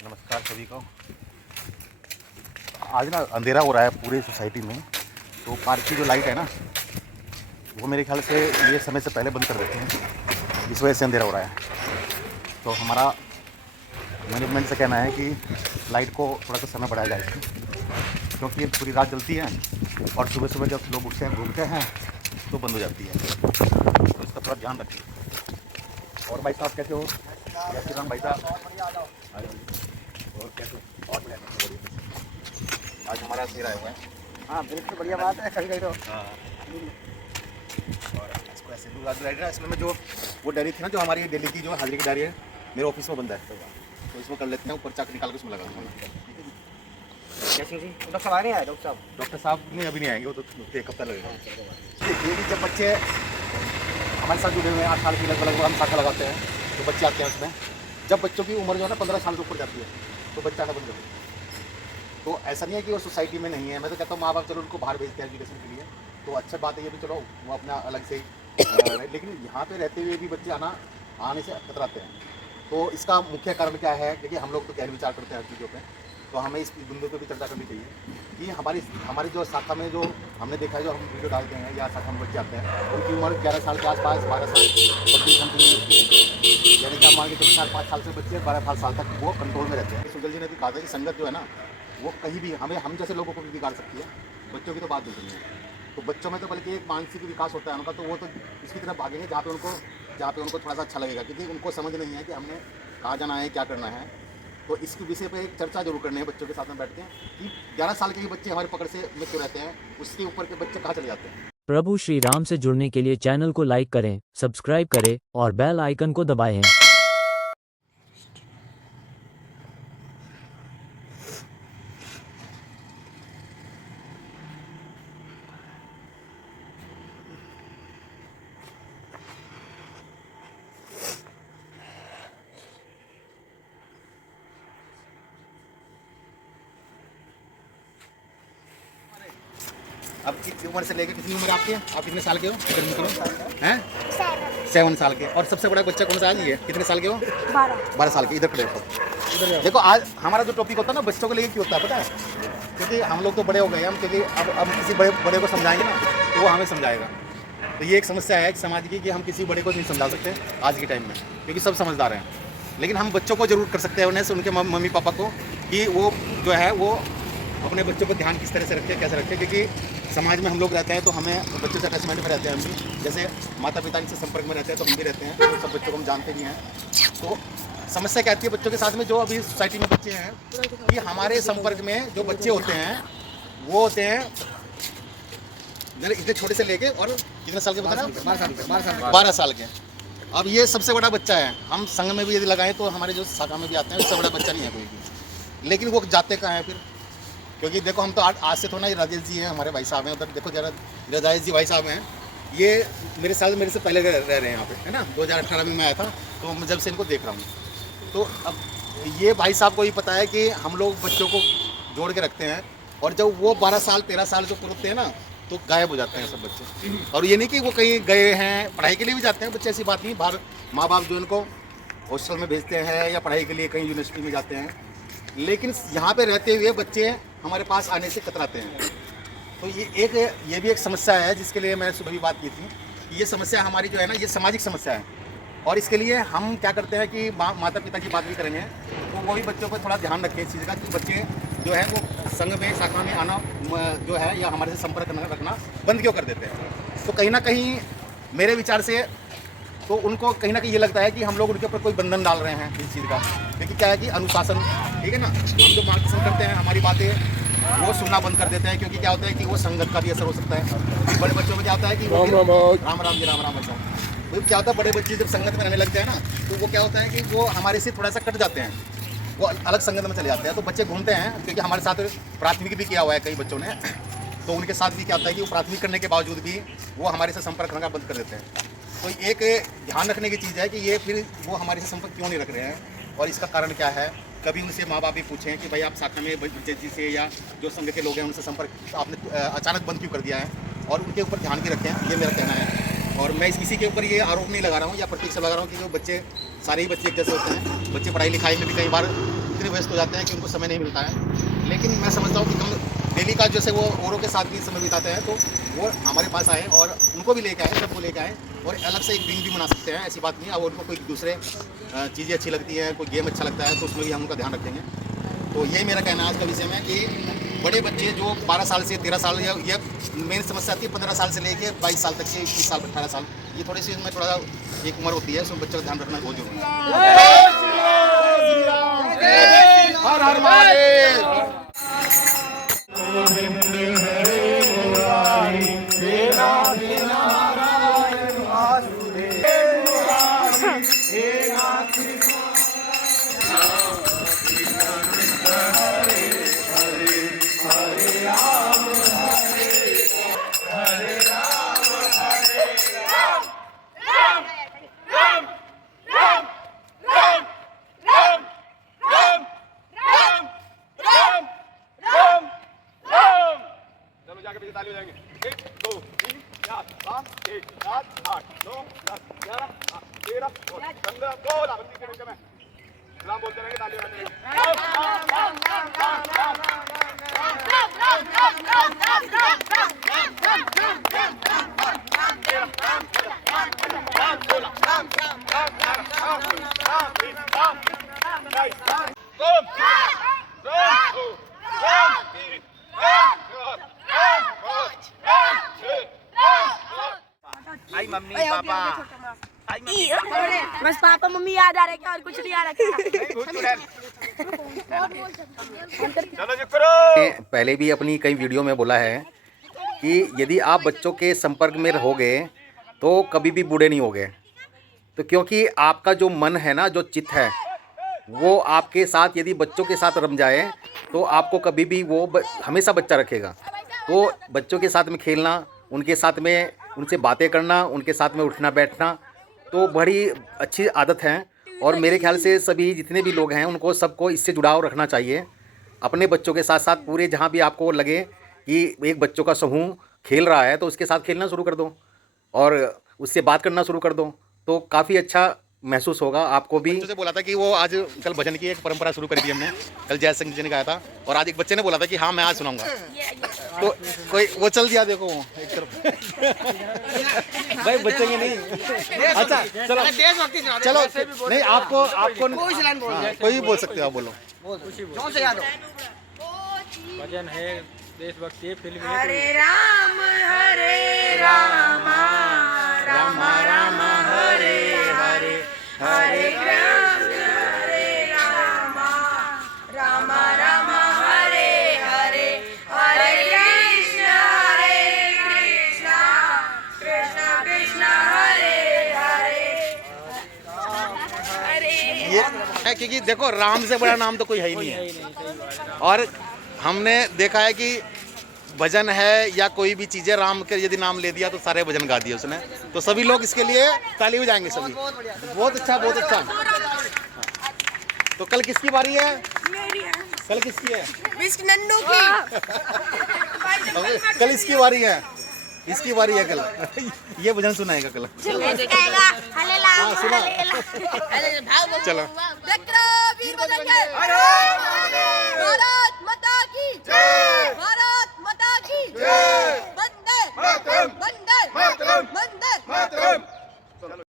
नमस्कार सभी को। आज ना अंधेरा हो रहा है पूरी सोसाइटी में, तो पार्क की जो लाइट है ना वो मेरे ख्याल से ये समय से पहले बंद कर देते हैं, इस वजह से अंधेरा हो रहा है। तो हमारा मैनेजमेंट से कहना है कि लाइट को थोड़ा सा समय बढ़ाया जाए इसकी, क्योंकि ये पूरी रात जलती है और सुबह सुबह जब लोग उठते हैं घूमते हैं तो बंद हो जाती है, तो इसका थोड़ा ध्यान रखिए। और भाई साहब कैसे हो? जय श्री राम भाई साहब। और कैसे? और बढ़िया। आज हमारा शेर आया हुआ है। हाँ बिल्कुल बढ़िया बात है। कहीं तो हाँ। और इसको ऐसे डायरी ना, इसमें जो वो डायरी थी ना जो हमारी दिल्ली की जो हाजिरी की डायरी है, मेरे ऑफिस में बंद है, तो इसमें कर लेते हैं, ऊपर चाक निकाल के उसमें लगा दूँगा। कैसे जी? डॉक्टर साहब आ नहीं आए? डॉक्टर साहब नहीं अभी नहीं आएंगे, वो तो एक हफ्ता लगेगा। ये भी जब बच्चे हमारे साथ जुड़े हुए हैं 8 साल की लगभग हम शाखा लगाते हैं, तो बच्चे आते हैं उसमें। जब बच्चों की उम्र जो है ना 15 साल से ऊपर जाती है तो बच्चा आना बंद कर देता है। तो ऐसा नहीं है कि वो सोसाइटी में नहीं है। मैं तो कहता हूँ माँ बाप चलो उनको बाहर भेजते हैं एजुकेशन के लिए, तो अच्छा बात है ये भी, चलो वो अपना अलग से लेकिन यहाँ पे रहते हुए भी बच्चे आने से कतराते हैं। तो इसका मुख्य कारण क्या है? देखिए हम लोग तो गहन विचार करते हैं हर चीज़ों पे, तो हमें इस बिंदु पे भी चर्चा करनी चाहिए कि हमारी जो शाखा में जो हमने देखा है, जो हम वीडियो डालते हैं या शाखा में बच्चे आते हैं उनकी उम्र 11 साल के आसपास, 12 साल 25 घंटे होती है। यानी कि आप मान के चलो 4-5 साल से बच्चे 12 साल तक वो कंट्रोल में रहते हैं। सुजल जी ने भी कहा था कि संगत जो है ना वो कहीं भी हम जैसे लोगों को भी बिगाड़ सकती है, बच्चों की तो बात नहीं है। तो बच्चों में तो बल्कि एक मानसिक विकास होता है उनका, तो वो तो इसकी तरफ भागेंगे जहाँ पे उनको थोड़ा सा अच्छा लगेगा, क्योंकि उनको समझ नहीं है कि हमने कहाँ जाना है, क्या करना है। तो इसके विषय पे एक चर्चा जरूर करनी है बच्चों के साथ में बैठ के कि 11 साल के ही बच्चे हमारे पकड़ से में क्यों रहते हैं, उसके ऊपर के बच्चे कहाँ चले जाते हैं। प्रभु श्री राम से जुड़ने के लिए चैनल को लाइक करें, सब्सक्राइब करें और बेल आइकन को दबाएं। अब कितनी उम्र से लेकर कितनी उम्र आपकी है? आप कितने साल के हो? हैं 7 साल के। और सबसे बड़ा बच्चा कौन सा आज ही है? कितने साल के हो? 12 साल के। इधर खड़े हो। देखो आज हमारा जो टॉपिक होता है ना बच्चों को लेकर क्यों होता है पता है? क्योंकि हम लोग तो बड़े हो गए हम, क्योंकि अब किसी बड़े को समझाएंगे ना तो वो हमें समझाएगा। तो ये एक समस्या है समाज की कि हम किसी बड़े को नहीं समझा सकते आज के टाइम में, क्योंकि सब समझदार हैं। लेकिन हम बच्चों को जरूर कर सकते हैं उन्हें से उनके मम्मी पापा को कि वो जो है वो अपने बच्चों पर ध्यान किस तरह से रखें, कैसे रखें, क्योंकि समाज में हम लोग रहते हैं तो हमें बच्चों से अटैचमेंट में रहते हैं। हम भी जैसे माता पिता इनसे संपर्क में रहते हैं तो हम भी रहते हैं, तो सब बच्चों को हम जानते भी हैं। तो समस्या क्या आती है बच्चों के साथ में, जो अभी सोसाइटी में बच्चे हैं कि हमारे संपर्क में जो बच्चे होते हैं वो होते हैं इतने छोटे से लेके और कितने साल के बता रहे? 12 साल के। अब ये सबसे बड़ा बच्चा है। हम संघ में भी यदि लगाएं तो हमारे जो शाखा में भी आते हैं उससे बड़ा बच्चा नहीं है कोई भी। लेकिन वो जाते कहाँ हैं फिर? क्योंकि देखो हम तो आज से थोड़ा, ये राजेश जी हैं हमारे भाई साहब हैं, उधर देखो जरा राजेश जी भाई साहब हैं, ये मेरे से पहले रह रहे हैं यहाँ पे, है ना। 2018 में मैं आया था, तो मैं जब से इनको देख रहा हूँ। तो अब ये भाई साहब को भी पता है कि हम लोग बच्चों को जोड़ के रखते हैं, और जब वो 12 साल 13 साल जो पुरते हैं ना तो गायब हो जाते हैं सब बच्चे। और ये नहीं कि वो कहीं गए हैं, पढ़ाई के लिए भी जाते हैं बच्चे, ऐसी बात नहीं। बाहर माँ बाप जो इनको हॉस्टल में भेजते हैं या पढ़ाई के लिए कहीं यूनिवर्सिटी में जाते हैं, लेकिन यहाँ पे रहते हुए बच्चे हमारे पास आने से कतराते हैं। तो ये भी एक समस्या है जिसके लिए मैं सुबह भी बात की थी। ये समस्या हमारी जो है ना ये सामाजिक समस्या है, और इसके लिए हम क्या करते हैं कि माता पिता की बात भी करेंगे तो वो भी बच्चों पर थोड़ा ध्यान रखें इस चीज़ का कि बच्चे जो है वो संघ में शाखा में आना जो है या हमारे से संपर्क रखना बंद क्यों कर देते हैं। तो कहीं ना कहीं मेरे विचार से तो उनको कहीं ना कहीं ये लगता है कि हम लोग उनके ऊपर कोई बंधन डाल रहे हैं इस चीज़ का। क्योंकि क्या है कि अनुशासन, ठीक है ना, हम जो मार्गदर्शन करते हैं हमारी बातें वो सुनना बंद कर देते हैं। क्योंकि क्या होता है कि वो संगत का भी असर हो सकता है। बड़े बच्चों में क्या होता है कि राम जी राम राम बताओ, तो क्या होता है बड़े बच्चे जब संगत में रहने लगते हैं ना तो वो क्या होता है कि वो हमारे से थोड़ा सा कट जाते हैं, वो अलग संगत में चले जाते हैं। तो बच्चे घूमते हैं, क्योंकि हमारे साथ प्राथमिक भी किया हुआ है कई बच्चों ने, तो उनके साथ भी क्या होता है कि वो प्राथमिक करने के बावजूद भी वो हमारे से संपर्क रखना बंद कर देते हैं। तो एक ध्यान रखने की चीज़ है कि ये फिर वो हमारे से संपर्क क्यों नहीं रख रहे हैं और इसका कारण क्या है। कभी उनसे माँ बाप भी पूछें कि भाई आप शाखा में बच्चे जी से या जो संघ के लोग हैं उनसे संपर्क आपने अचानक बंद क्यों कर दिया है, और उनके ऊपर ध्यान भी रखें, ये मेरा कहना है। और मैं किसी के ऊपर ये आरोप नहीं लगा रहा हूँ या प्रतीक्षा लगा रहा हूँ कि जो बच्चे सारे ही बच्चे एक जैसे होते हैं। बच्चे पढ़ाई लिखाई में भी कई बार इतने व्यस्त हो जाते हैं कि उनको समय नहीं मिलता है। लेकिन मैं समझता हूँ कि हम डेली का जैसे वो औरों के साथ भी समय बिताते हैं, तो वो हमारे पास आए और उनको भी लेके आए, सबको लेके आए और अलग से एक दिन भी मना सकते हैं, ऐसी बात नहीं है। और उनको कोई दूसरे चीज़ें अच्छी लगती हैं, कोई गेम अच्छा लगता है, तो उसमें भी हम उनका ध्यान रखेंगे। तो यही मेरा कहना है आज का विषय में कि बड़े बच्चे जो 12 साल से 13 साल या मेन समस्या आती है 15 साल से लेके 22 साल तक के, 21 साल 18 साल, ये थोड़ी सी इसमें थोड़ा एक उम्र होती है, उसमें बच्चों का ध्यान रखना बहुत जरूरी है। हर हर महादेव। आई मम्मी पापा बस पापा मम्मी याद आ रहे क्या और कुछ नहीं आ रहा पहले भी अपनी कई वीडियो में बोला है कि यदि आप बच्चों के संपर्क में रहोगे तो कभी भी बूढ़े नहीं होगे। तो क्योंकि आपका जो मन है ना, जो चित्त है, वो आपके साथ यदि बच्चों के साथ रम जाए तो आपको कभी भी वो हमेशा बच्चा रखेगा। तो बच्चों के साथ में खेलना, उनके साथ में उनसे बातें करना, उनके साथ में उठना बैठना तो बड़ी अच्छी आदत है। और मेरे ख्याल से सभी जितने भी लोग हैं उनको सबको इससे जुड़ाव रखना चाहिए अपने बच्चों के साथ साथ। पूरे जहाँ भी आपको लगे कि एक बच्चों का समूह खेल रहा है तो उसके साथ खेलना शुरू कर दो और उससे बात करना शुरू कर दो, तो काफ़ी अच्छा महसूस होगा आपको भी। बच्चों से बोला था कि वो आज कल भजन की एक परंपरा शुरू करी थी हमने, कल जय सिंह जी ने गाया था और आज एक बच्चे ने बोला था कि हाँ मैं आज सुनाऊंगा। तो कोई वो चल दिया, देखो एक तरफ भाई बच्चे के नहीं। अच्छा चलो चलो, नहीं आपको कोई भी बोल सकते हो, आप बोलो। कौन से याद हो? भजन है, देशभक्ति फिल्म है। हरे राम राम राम हरे हरे, हरे कृष्ण हरे राम राम राम हरे हरे, हरे कृष्ण कृष्ण कृष्ण हरे हरे। ये है क्योंकि देखो राम से बड़ा नाम तो कोई है ही नहीं है। और हमने देखा है कि भजन है या कोई भी चीज़ें राम के यदि नाम ले दिया तो सारे भजन गा दिए उसने, तो सभी लोग इसके लिए ताली बजाएंगे सभी। बहुत अच्छा, बहुत अच्छा। तो कल किसकी बारी है? कल किसकी है? नन्नू की। कल इसकी बारी है, इसकी बारी है कल। ये भजन सुनाएगा कल। हाँ सुना। चलो भारत माता की जय, भारत माता की जय, वंदे वंदे वंदे।